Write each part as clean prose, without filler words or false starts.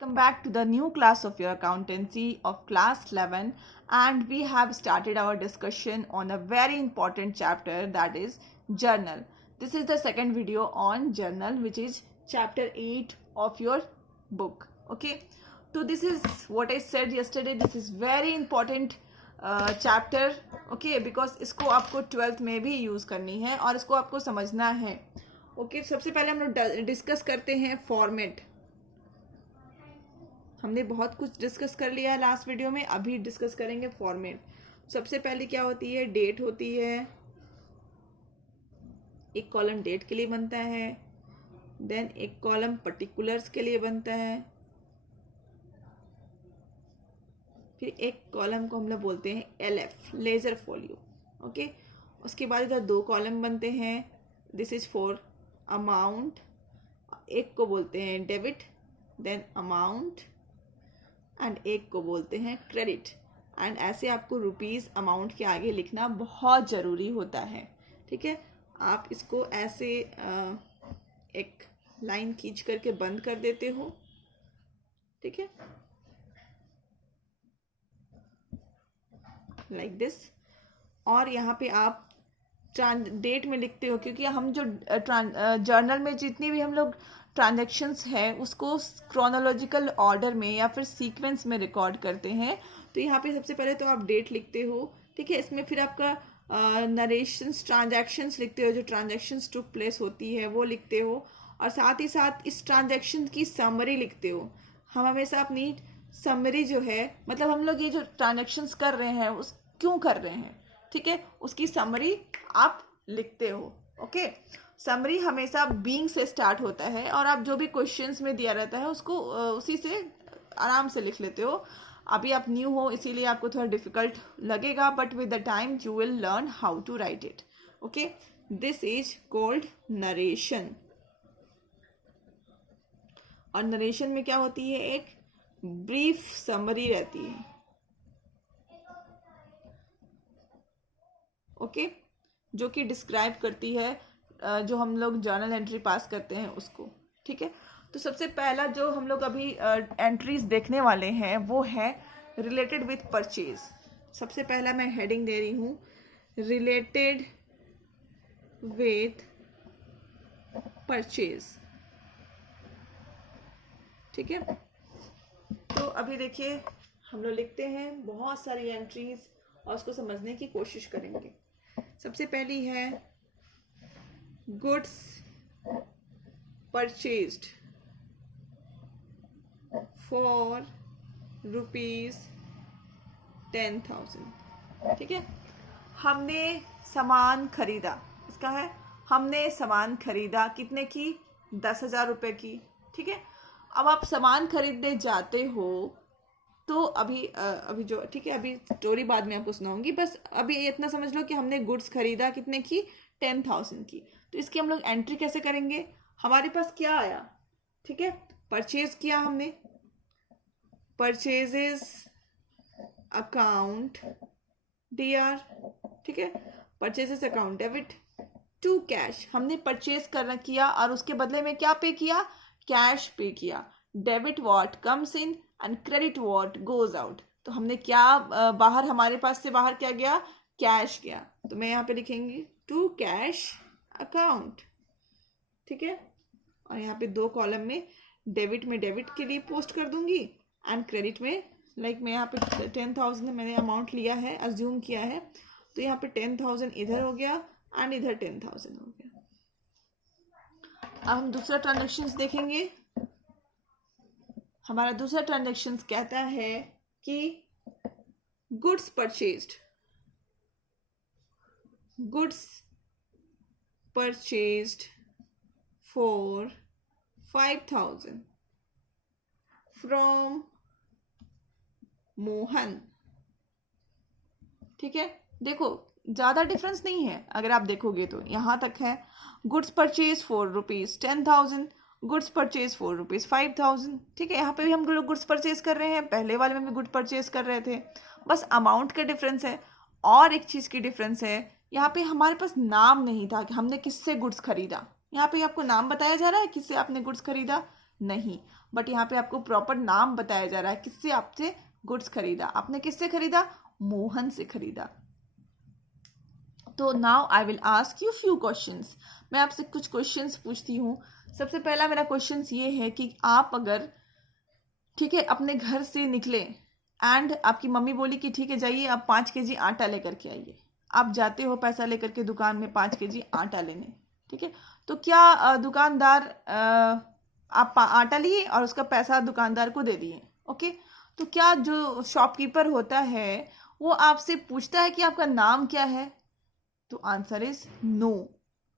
Welcome back to the new class of your accountancy of class 11, and we have started our discussion on a very important chapter, that is journal. This is the second video on journal, which is chapter 8 of your book. Okay, so this is what I said yesterday. This is very important chapter. Okay, because इसको आपको 12th में भी use करनी है और इसको आपको समझना है. ओके, सबसे पहले हम लोग डिस्कस करते हैं फॉर्मेट. हमने बहुत कुछ डिस्कस कर लिया है लास्ट वीडियो में, अभी डिस्कस करेंगे फॉर्मेट. सबसे पहले क्या होती है, डेट होती है. एक कॉलम डेट के लिए बनता है, देन एक कॉलम पर्टिकुलर्स के लिए बनता है, फिर एक कॉलम को हम लोग बोलते हैं LF, लेजर फोलियो. ओके, उसके बाद इधर दो कॉलम बनते हैं. This is for amount. एक को बोलते हैं डेबिट, देन अमाउंट, एंड एक को बोलते हैं क्रेडिट. एंड ऐसे आपको रुपीज़ अमाउंट के आगे लिखना बहुत ज़रूरी होता है. ठीक है, आप इसको ऐसे एक लाइन खींच करके बंद कर देते हो. ठीक है, लाइक दिस. और यहाँ पे आप डेट में लिखते हो, क्योंकि हम जो जर्नल में जितनी भी हम लोग ट्रांजैक्शंस है उसको क्रोनोलॉजिकल ऑर्डर में या फिर सीक्वेंस में रिकॉर्ड करते हैं. तो यहाँ पे सबसे पहले तो आप डेट लिखते हो. ठीक है, इसमें फिर आपका नरेशंस, ट्रांजैक्शंस लिखते हो, जो ट्रांजैक्शंस टुक प्लेस होती है वो लिखते हो, और साथ ही साथ इस ट्रांजैक्शन की समरी लिखते हो. हम हमेशा अपनी समरी जो है, मतलब हम लोग ये जो ट्रांजैक्शंस कर रहे हैं उस क्यों कर रहे हैं, ठीक है, उसकी समरी आप लिखते हो. ओके, समरी हमेशा बीइंग से स्टार्ट होता है, और आप जो भी क्वेश्चंस में दिया रहता है उसको उसी से आराम से लिख लेते हो. अभी आप न्यू हो इसीलिए आपको थोड़ा डिफिकल्ट लगेगा, but with the time you will learn how to write it. Okay, this is called narration. और नरेशन में क्या होती है, एक ब्रीफ समरी रहती है. ओके, जो कि डिस्क्राइब करती है जो हम लोग जर्नल एंट्री पास करते हैं उसको. ठीक है, तो सबसे पहला जो हम लोग अभी एंट्रीज देखने वाले हैं वो है रिलेटेड विथ परचेज. सबसे पहला मैं हेडिंग दे रही हूँ, रिलेटेड विथ परचेज. ठीक है, तो अभी देखिए हम लोग लिखते हैं बहुत सारी एंट्रीज और उसको समझने की कोशिश करेंगे. सबसे पहली है गुड्स परचेज्ड फॉर ₹10,000. ठीक है, हमने सामान खरीदा. इसका है हमने सामान खरीदा कितने की, 10,000 रुपये की. ठीक है, अब आप सामान खरीदने जाते हो तो अभी जो, ठीक है, अभी स्टोरी बाद में आपको सुनाऊंगी, बस अभी इतना समझ लो कि हमने गुड्स खरीदा कितने की, 10,000 की. तो इसकी हम लोग एंट्री कैसे करेंगे, हमारे पास क्या आया, ठीक है, परचेज किया हमने, परचेजेस अकाउंट DR. ठीक है, purchases account debit to cash. हमने परचेज किया और उसके बदले में क्या पे किया, कैश पे किया. Debit what comes in and credit what goes out. तो हमने क्या बाहर, हमारे पास से बाहर क्या गया, कैश गया. तो मैं यहाँ पे लिखेंगी टू कैश अकाउंट. ठीक है, और यहाँ पे दो कॉलम में डेबिट में डेबिट के लिए पोस्ट कर दूंगी, एंड क्रेडिट में लाइक मैं यहाँ पे 10,000 मैंने अमाउंट लिया है, अज्यूम किया है, तो यहाँ पे 10,000 इधर हो गया एंड इधर 10,000 हो गया. अब हम दूसरा ट्रांजेक्शन देखेंगे. हमारा दूसरा ट्रांजेक्शन कहता है कि goods purchased, goods purchased for 5,000 from Mohan. ठीक है, देखो ज़्यादा डिफरेंस नहीं है अगर आप देखोगे तो, यहाँ तक है goods purchase for ₹10,000, goods purchase for ₹5,000. ठीक है, यहाँ पे भी हम लोग गुड्स परचेज कर रहे हैं, पहले वाले में भी गुड परचेज कर रहे थे, बस अमाउंट का डिफरेंस है. और एक चीज़ की डिफरेंस है, यहाँ पे हमारे पास नाम नहीं था कि हमने किससे गुड्स खरीदा. यहाँ पे आपको नाम बताया जा रहा है किससे आपने गुड्स खरीदा, नहीं, बट यहाँ पे आपको प्रॉपर नाम बताया जा रहा है किससे आपसे गुड्स खरीदा। आपने किससे खरीदा? मोहन से खरीदा। तो now I will ask you few questions. मैं आपसे कुछ क्वेश्चंस पूछती हूँ। सबसे पहला मेरा क्वेश्चन ये है कि आप अगर ठीक है अपने घर से निकले एंड आपकी मम्मी बोली कि ठीक है जाइए आप 5 kg आटा लेकर के आइए। आप जाते हो पैसा लेकर के दुकान में 5 kg आटा लेने, ठीक है। तो क्या दुकानदार आप आटा लिए और उसका पैसा दुकानदार को दे दिए, ओके। तो क्या जो शॉपकीपर होता है वो आपसे पूछता है कि आपका नाम क्या है? तो आंसर इज नो,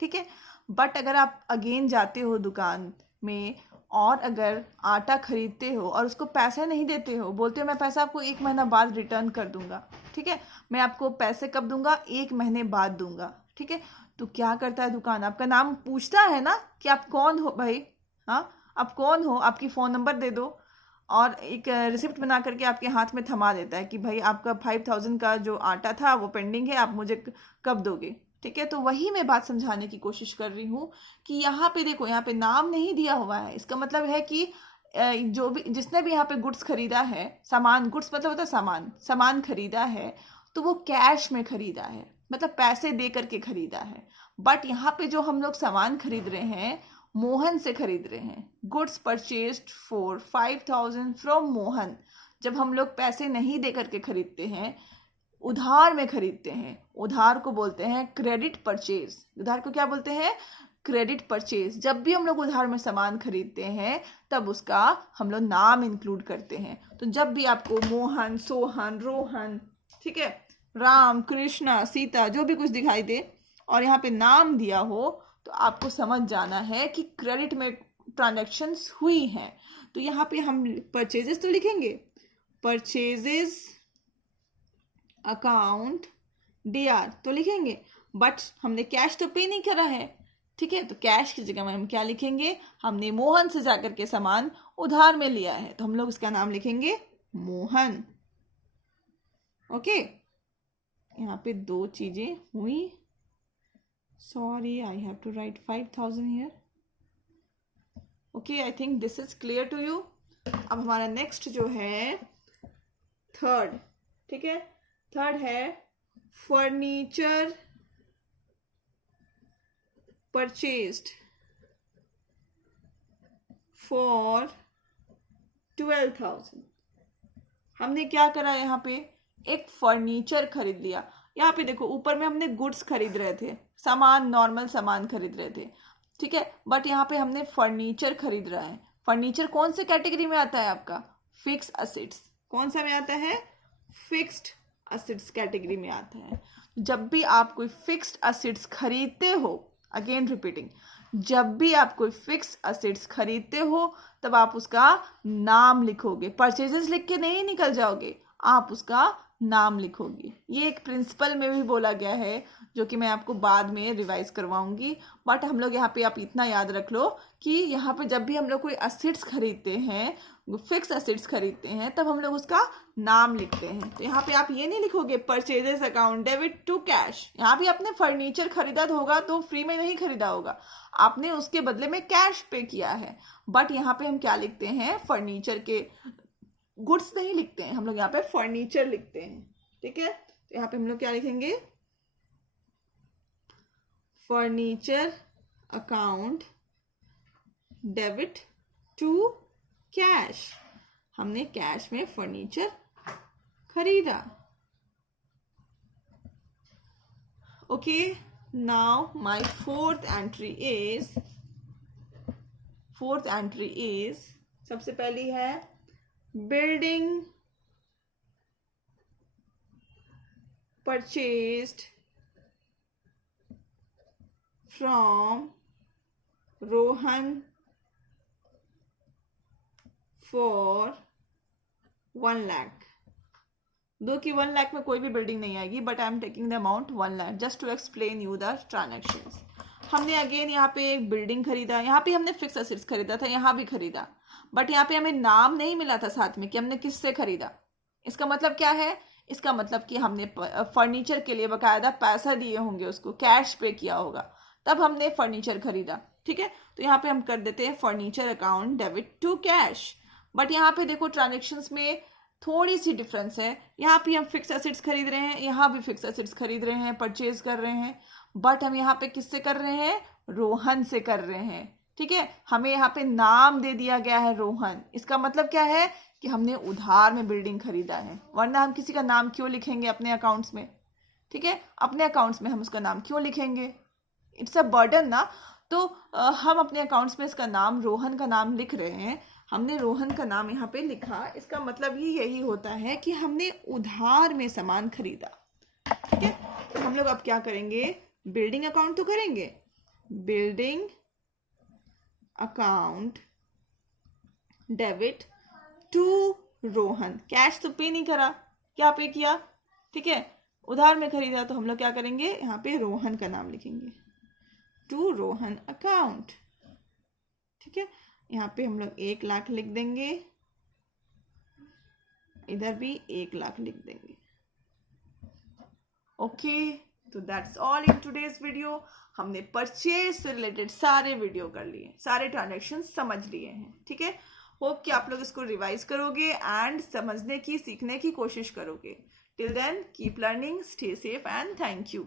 ठीक है। बट अगर आप अगेन जाते हो दुकान में और अगर आटा खरीदते हो और उसको पैसे नहीं देते हो, बोलते हो मैं पैसा आपको 1 महीना बाद रिटर्न कर दूंगा, ठीक है, मैं आपको पैसे कब दूंगा? 1 महीने बाद दूंगा, ठीक है। तो क्या करता है दुकान? आपका नाम पूछता है ना कि आप कौन हो भाई, हाँ आप कौन हो, आपकी फ़ोन नंबर दे दो और एक रिसिप्ट बना करके आपके हाथ में थमा देता है कि भाई आपका 5000 का जो आटा था वो पेंडिंग है, आप मुझे कब दोगे, ठीक है। तो वही मैं बात समझाने की कोशिश कर रही हूँ कि यहाँ पे देखो, यहाँ पे नाम नहीं दिया हुआ है। इसका मतलब है कि जो भी जिसने भी यहाँ पे गुड्स खरीदा है, सामान, गुड्स मतलब होता है सामान, सामान खरीदा है तो वो कैश में खरीदा है, मतलब पैसे दे करके खरीदा है। बट यहाँ पे जो हम लोग सामान खरीद रहे हैं मोहन से खरीद रहे हैं। Goods purchased for 5000 from Mohan. जब हम लोग पैसे नहीं दे करके खरीदते हैं, उधार में खरीदते हैं, उधार को बोलते हैं क्रेडिट परचेज। उधार को क्या बोलते हैं? Credit purchase. जब भी हम लोग उधार में सामान खरीदते हैं तब उसका हम लोग नाम इंक्लूड करते हैं। तो जब भी आपको मोहन, सोहन, रोहन, ठीक है, राम, कृष्णा, सीता, जो भी कुछ दिखाई दे और यहाँ पे नाम दिया हो तो आपको समझ जाना है कि क्रेडिट में ट्रांजैक्शंस हुई हैं। तो यहाँ पे हम परचेजेस तो लिखेंगे, परचेजेस अकाउंट DR तो लिखेंगे, बट हमने कैश तो पे नहीं करा है, ठीक है। तो कैश की जगह में हम क्या लिखेंगे? हमने मोहन से जाकर के सामान उधार में लिया है तो हम लोग इसका नाम लिखेंगे मोहन, ओके। यहाँ पे 2 चीजें हुई, sorry I have to write 5000 here, okay. I think this is clear to you. अब हमारा नेक्स्ट जो है थर्ड, ठीक है, थर्ड है फर्नीचर परचेज्ड फॉर 12,000। हमने क्या करा? यहाँ पे एक फर्नीचर खरीद लिया। यहाँ पे देखो ऊपर में हमने गुड्स खरीद रहे थे, सामान, नॉर्मल सामान खरीद रहे थे, ठीक है। बट यहाँ पे हमने फर्नीचर खरीद रहा है। फर्नीचर कौन से कैटेगरी में आता है आपका? Fix assets. कौन सा में आता है? फिक्स्ड असेट्स कैटेगरी में आता है। जब भी आप कोई फिक्स्ड असेट्स खरीदते हो, अगेन रिपीटिंग, जब भी आप कोई फिक्स्ड असेट्स खरीदते हो तब आप उसका नाम लिखोगे। परचेजेस लिख के नहीं निकल जाओगे, आप उसका नाम लिखोगे। ये एक प्रिंसिपल में भी बोला गया है जो कि मैं आपको बाद में रिवाइज करवाऊंगी। बट हम लोग यहाँ पे आप इतना याद रख लो कि यहाँ पे जब भी हम लोग कोई असेट्स खरीदते हैं, फिक्स असेट्स खरीदते हैं, तब हम लोग उसका नाम लिखते हैं। तो यहाँ पे आप ये नहीं लिखोगे purchases account debit to cash. यहाँ भी आपने फर्नीचर खरीदा होगा तो फ्री में नहीं खरीदा होगा, आपने उसके बदले में कैश पे किया है। बट यहाँ पे हम क्या लिखते हैं? फर्नीचर के गुड्स नहीं लिखते हैं, हम लोग यहाँ पे फर्नीचर लिखते हैं, ठीक है। तो यहाँ पे हम लोग क्या लिखेंगे? Furniture account debit to cash. हमने कैश में फर्नीचर खरीदा, okay. Now my fourth entry is सबसे पहली है building purchased from Rohan for 1 lakh. दो कि 1 लाख में कोई भी बिल्डिंग नहीं आएगी, but I am taking the amount 1 lakh just to explain you the transactions. हमने अगेन यहाँ पे एक बिल्डिंग खरीदा, यहाँ पे हमने फिक्स असेट्स खरीदा था, यहाँ भी खरीदा, बट यहाँ पे हमें नाम नहीं मिला था साथ में कि हमने किससे खरीदा। इसका मतलब क्या है? इसका मतलब कि हमने फर्नीचर के लिए बकायदा पैसा दिए होंगे, उसको कैश पे किया होगा। तब हमने फर्नीचर खरीदा, ठीक है। तो यहाँ पे हम कर देते हैं furniture account debit to cash. But यहाँ पे देखो ट्रांजेक्शन्स में थोड़ी सी डिफरेंस है। यहाँ पे हम फिक्स एसेट्स खरीद रहे हैं, यहाँ भी फिक्स एसेट्स खरीद रहे हैं, परचेज कर रहे हैं, बट हम यहाँ पे किससे कर रहे हैं, रोहन से कर रहे हैं, ठीक है। हमें यहाँ पे नाम दे दिया गया है रोहन, इसका मतलब क्या है कि हमने उधार में बिल्डिंग खरीदा है, वरना हम किसी का नाम क्यों लिखेंगे अपने अकाउंट्स में, ठीक है। अपने अकाउंट्स में हम उसका नाम क्यों लिखेंगे, इट्स अ बर्डन ना। तो हम अपने अकाउंट्स में इसका नाम, रोहन का नाम लिख रहे हैं, हमने रोहन का नाम यहाँ पे लिखा, इसका मतलब ही यही होता है कि हमने उधार में सामान खरीदा, ठीक है। तो हम लोग अब क्या करेंगे, बिल्डिंग अकाउंट तो करेंगे, building account debit to Rohan. Cash तो पे नहीं करा, क्या पे किया, ठीक है, उधार में खरीदा, तो हम लोग क्या करेंगे, यहाँ पे रोहन का नाम लिखेंगे, टू रोहन अकाउंट, ठीक है। यहाँ पे हम लोग 1 लाख लिख देंगे, इधर भी 1 लाख लिख देंगे। ओके, तो that's all in today's video. हमने परचेज से रिलेटेड सारे वीडियो कर लिए, सारे ट्रांजैक्शन समझ लिए हैं, ठीक है। होप कि आप लोग इसको रिवाइज करोगे एंड समझने की, सीखने की कोशिश करोगे। Till then keep learning, stay safe and thank you.